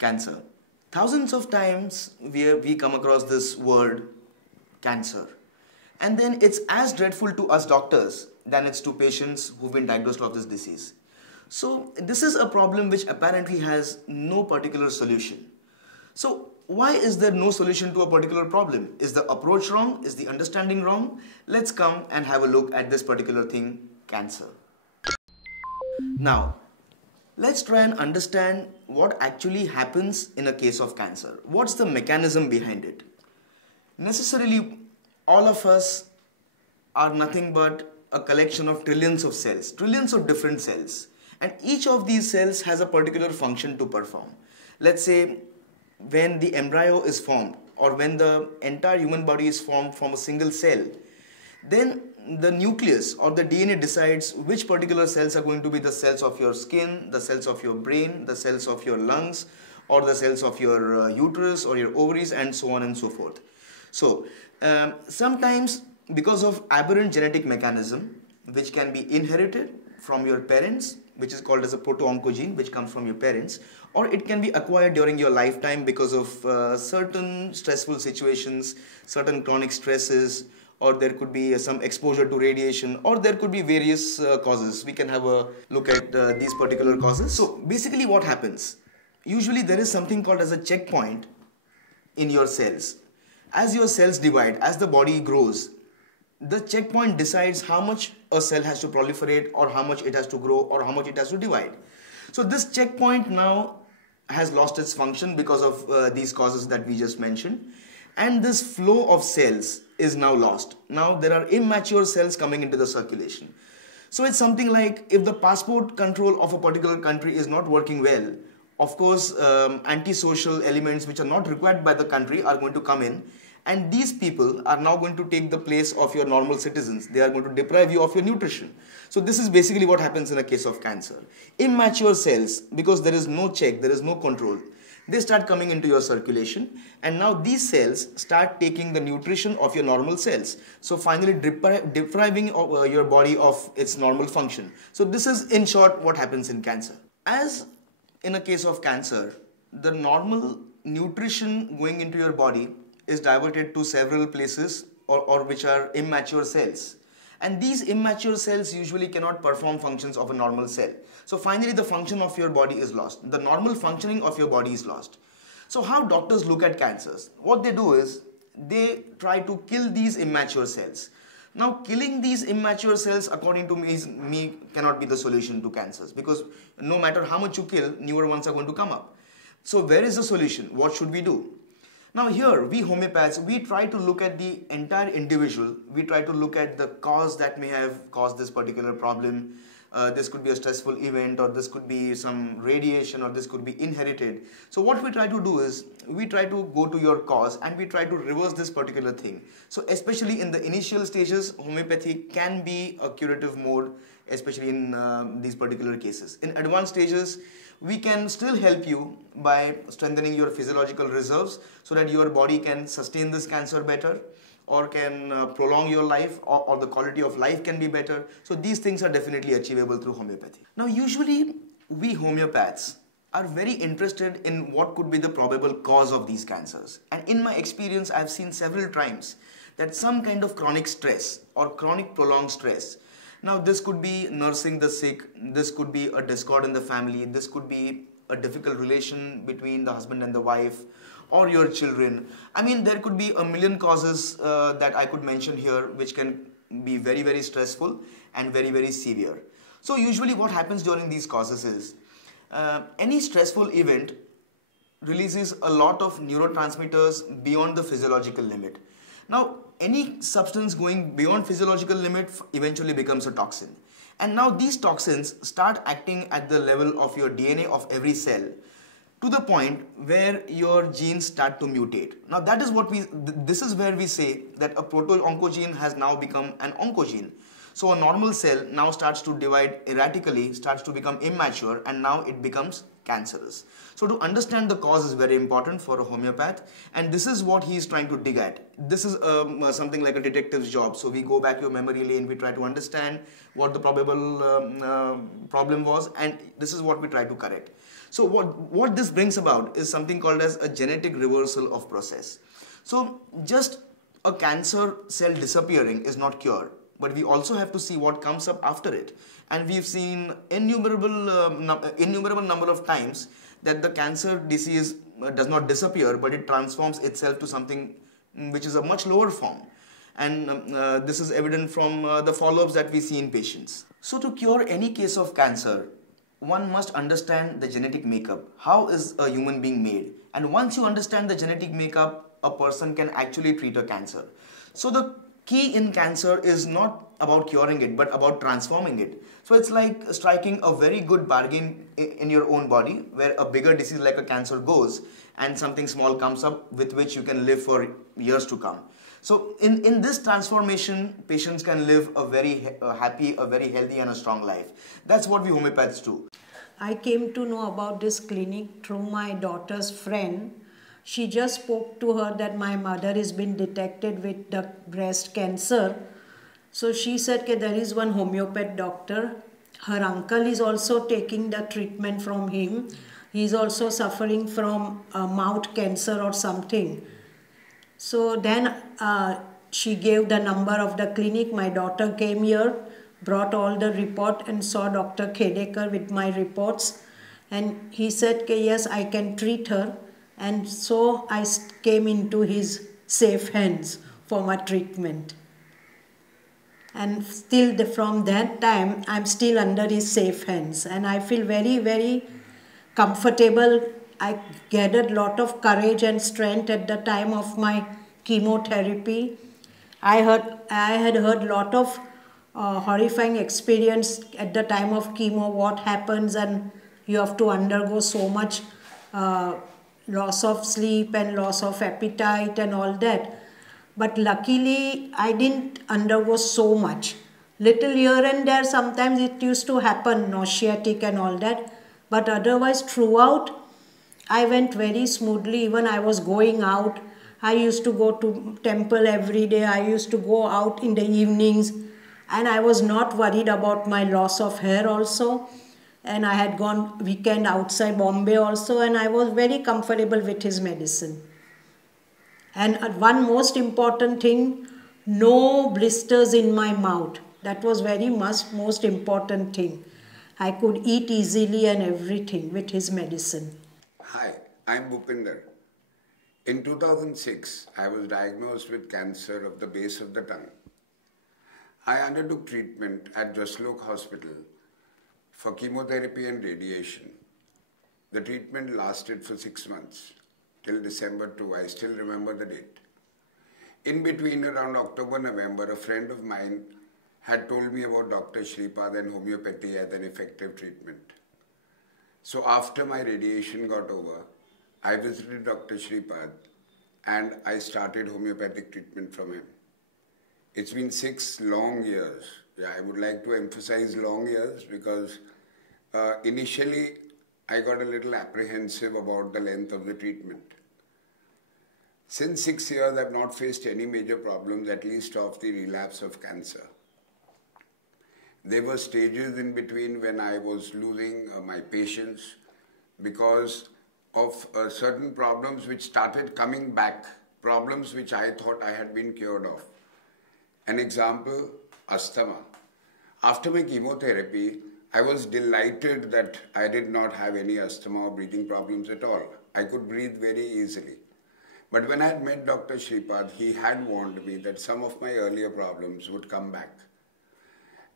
Cancer. Thousands of times we come across this word cancer. And then it's as dreadful to us doctors than it's to patients who've been diagnosed of this disease. So this is a problem which apparently has no particular solution. So why is there no solution to a particular problem? Is the approach wrong? Is the understanding wrong? Let's come and have a look at this particular thing, cancer. Now, let's try and understand what actually happens in a case of cancer. What's the mechanism behind it? Necessarily, all of us are nothing but a collection of trillions of cells, trillions of different cells. And each of these cells has a particular function to perform. Let's say when the embryo is formed or when the entire human body is formed from a single cell, then the nucleus or the DNA decides which particular cells are going to be the cells of your skin, the cells of your brain, the cells of your lungs, or the cells of your uterus or your ovaries, and so on and so forth. So sometimes because of aberrant genetic mechanism which can be inherited from your parents, which is called as a proto-oncogene, which comes from your parents, or it can be acquired during your lifetime because of certain stressful situations, certain chronic stresses, or there could be some exposure to radiation, or there could be various causes. We can have a look at these particular causes. So basically what happens? Usually there is something called as a checkpoint in your cells. As your cells divide, as the body grows, the checkpoint decides how much a cell has to proliferate, or how much it has to grow, or how much it has to divide. So this checkpoint now has lost its function because of these causes that we just mentioned. And this flow of cells is now lost. Now there are immature cells coming into the circulation. So it's something like if the passport control of a particular country is not working well, of course antisocial elements which are not required by the country are going to come in, and these people are now going to take the place of your normal citizens. They are going to deprive you of your nutrition. So this is basically what happens in a case of cancer. Immature cells, because there is no check, there is no control, they start coming into your circulation, and now these cells start taking the nutrition of your normal cells. So finally depriving your body of its normal function. So this is in short what happens in cancer. As in a case of cancer, the normal nutrition going into your body is diverted to several places or which are immature cells. And these immature cells usually cannot perform functions of a normal cell. So finally the function of your body is lost. The normal functioning of your body is lost. So how doctors look at cancers? What they do is they try to kill these immature cells. Now killing these immature cells, according to me cannot be the solution to cancers, because no matter how much you kill, newer ones are going to come up. So where is the solution? What should we do? Now here, we homeopaths, we try to look at the entire individual. We try to look at the cause that may have caused this particular problem. This could be a stressful event, or this could be some radiation, or this could be inherited. So what we try to do is, we try to go to your cause and we try to reverse this particular thing. So especially in the initial stages, homeopathy can be a curative mode, especially in these particular cases. In advanced stages, we can still help you by strengthening your physiological reserves so that your body can sustain this cancer better, or can prolong your life, or the quality of life can be better. So these things are definitely achievable through homeopathy. Now usually we homeopaths are very interested in what could be the probable cause of these cancers. And in my experience, I've seen several times that some kind of chronic stress or chronic prolonged stress. Now this could be nursing the sick, this could be a discord in the family, this could be a difficult relation between the husband and the wife, or your children. I mean, there could be a million causes that I could mention here, which can be very, very stressful and very, very severe. So usually what happens during these causes is, any stressful event releases a lot of neurotransmitters beyond the physiological limit. Now, any substance going beyond physiological limit eventually becomes a toxin. And now these toxins start acting at the level of your DNA of every cell, to the point where your genes start to mutate. Now that is what this is where we say that a proto-oncogene has now become an oncogene. So a normal cell now starts to divide erratically, starts to become immature, and now it becomes cancerous. So to understand the cause is very important for a homeopath, and this is what he is trying to dig at. This is something like a detective's job. So we go back your memory lane, we try to understand what the probable problem was, and this is what we try to correct. So what this brings about is something called as a genetic reversal of process. So just a cancer cell disappearing is not cure, but we also have to see what comes up after it. And we've seen innumerable number of times that the cancer disease does not disappear, but it transforms itself to something which is a much lower form. And this is evident from the follow-ups that we see in patients. So to cure any case of cancer, one must understand the genetic makeup. How is a human being made? And once you understand the genetic makeup, a person can actually treat a cancer. So the key in cancer is not about curing it, but about transforming it. So it's like striking a very good bargain in your own body, where a bigger disease like a cancer goes and something small comes up with which you can live for years to come. So in this transformation, patients can live a very happy, a very healthy and a strong life. That's what we homeopaths do. I came to know about this clinic through my daughter's friend. She just spoke to her that my mother has been detected with the breast cancer. So she said that there is one homeopath doctor. Her uncle is also taking the treatment from him. He is also suffering from mouth cancer or something. So then she gave the number of the clinic. My daughter came here, brought all the report and saw Dr. Khedekar with my reports. And he said, yes, I can treat her. And so I came into his safe hands for my treatment. And still from that time, I'm still under his safe hands. And I feel very, very comfortable. I gathered a lot of courage and strength at the time of my chemotherapy. I had heard a lot of horrifying experience at the time of chemo, what happens, and you have to undergo so much loss of sleep and loss of appetite and all that. But luckily, I didn't undergo so much. Little here and there, sometimes it used to happen, nauseatic and all that. But otherwise, throughout, I went very smoothly. Even I was going out. I used to go to temple every day. I used to go out in the evenings. And I was not worried about my loss of hair also. And I had gone weekend outside Bombay also. And I was very comfortable with his medicine. And one most important thing, no blisters in my mouth. That was very most important thing. I could eat easily and everything with his medicine. Hi, I'm Bhupinder. In 2006, I was diagnosed with cancer of the base of the tongue. I undertook treatment at Jaslok Hospital for chemotherapy and radiation. The treatment lasted for 6 months, till December 2. I still remember the date. In between, around October, November, a friend of mine had told me about Dr. Shripad and homeopathy as an effective treatment. So after my radiation got over, I visited Dr. Shripad and I started homeopathic treatment from him. It's been 6 long years. Yeah, I would like to emphasize long years because initially I got a little apprehensive about the length of the treatment. Since 6 years, I've not faced any major problems, at least of the relapse of cancer. There were stages in between when I was losing my patience because of certain problems which started coming back, problems which I thought I had been cured of. An example, asthma. After my chemotherapy, I was delighted that I did not have any asthma or breathing problems at all. I could breathe very easily. But when I had met Dr. Shripad, he had warned me that some of my earlier problems would come back.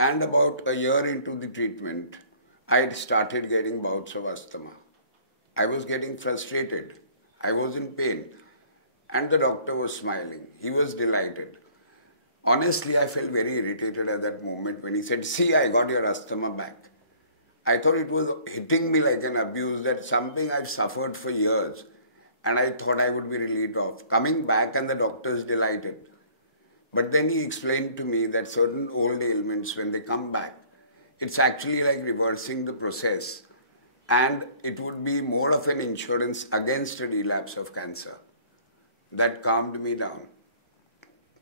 And about a year into the treatment, I had started getting bouts of asthma. I was getting frustrated. I was in pain. And the doctor was smiling. He was delighted. Honestly, I felt very irritated at that moment when he said, "See, I got your asthma back." I thought it was hitting me like an abuse, that something I've suffered for years and I thought I would be relieved of. Coming back and the doctor's delighted. But then he explained to me that certain old ailments, when they come back, it's actually like reversing the process and it would be more of an insurance against a relapse of cancer. That calmed me down.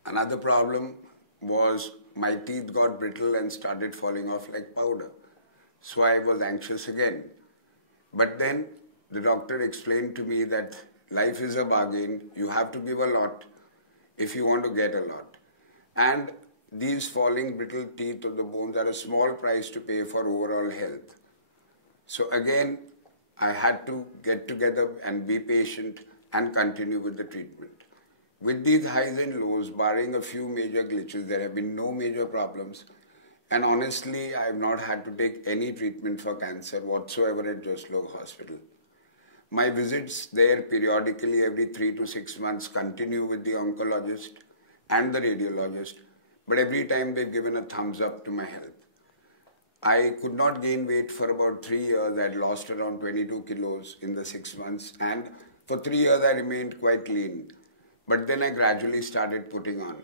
Another problem was my teeth got brittle and started falling off like powder. So I was anxious again. But then the doctor explained to me that life is a bargain, you have to give a lot if you want to get a lot. And these falling brittle teeth of the bones are a small price to pay for overall health. So again, I had to get together and be patient and continue with the treatment. With these highs and lows, barring a few major glitches, there have been no major problems. And honestly, I have not had to take any treatment for cancer whatsoever at Jaslok Hospital. My visits there periodically every 3 to 6 months continue with the oncologist and the radiologist, but every time they've given a thumbs up to my health. I could not gain weight for about 3 years. I had lost around 22 kilos in the 6 months, and for 3 years I remained quite lean. But then I gradually started putting on.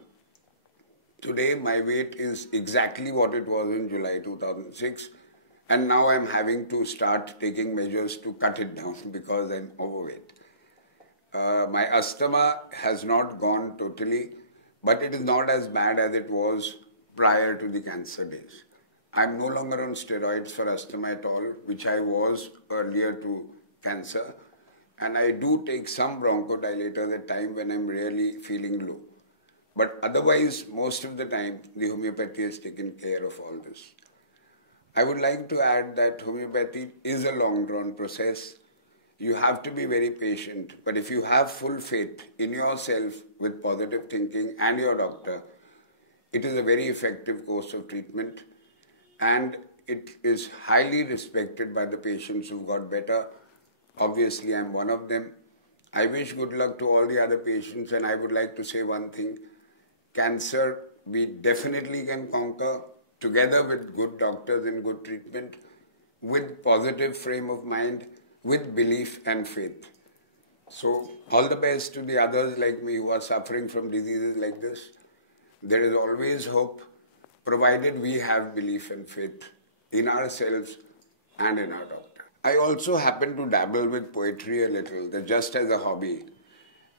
Today my weight is exactly what it was in July 2006, and now I'm having to start taking measures to cut it down because I'm overweight. My asthma has not gone totally, but it is not as bad as it was prior to the cancer days. I'm no longer on steroids for asthma at all, which I was earlier to cancer. And I do take some bronchodilators at times when I'm really feeling low. But otherwise, most of the time, the homeopathy has taken care of all this. I would like to add that homeopathy is a long-drawn process. You have to be very patient, but if you have full faith in yourself with positive thinking and your doctor, it is a very effective course of treatment, and it is highly respected by the patients who got better. Obviously, I'm one of them. I wish good luck to all the other patients, and I would like to say one thing. Cancer, we definitely can conquer together with good doctors and good treatment, with positive frame of mind, with belief and faith. So, all the best to the others like me who are suffering from diseases like this. There is always hope, provided we have belief and faith in ourselves and in our doctor. I also happen to dabble with poetry a little, just as a hobby.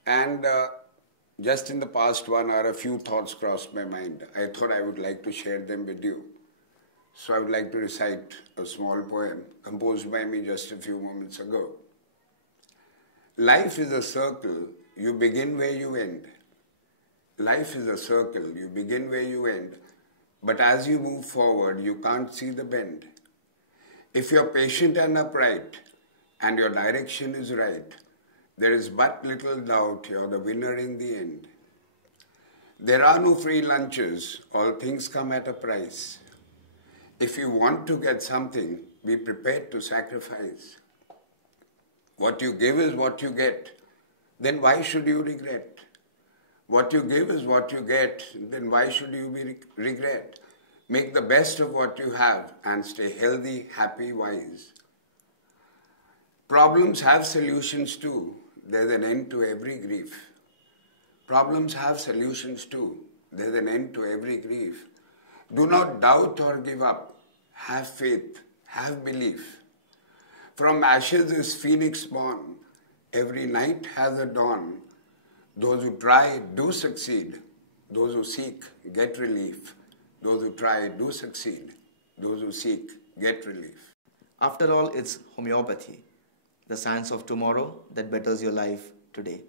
And just in the past 1 hour, a few thoughts crossed my mind. I thought I would like to share them with you. So I would like to recite a small poem composed by me just a few moments ago. Life is a circle, you begin where you end. Life is a circle, you begin where you end. But as you move forward, you can't see the bend. If you're patient and upright, and your direction is right, there is but little doubt you're the winner in the end. There are no free lunches, all things come at a price. If you want to get something, be prepared to sacrifice. What you give is what you get, then why should you regret? What you give is what you get, then why should you regret? Make the best of what you have and stay healthy, happy, wise. Problems have solutions too. There's an end to every grief. Problems have solutions too. There's an end to every grief. Do not doubt or give up. Have faith. Have belief. From ashes is phoenix born. Every night has a dawn. Those who try do succeed. Those who seek get relief. Those who try do succeed. Those who seek get relief. After all, it's homeopathy, the science of tomorrow that betters your life today.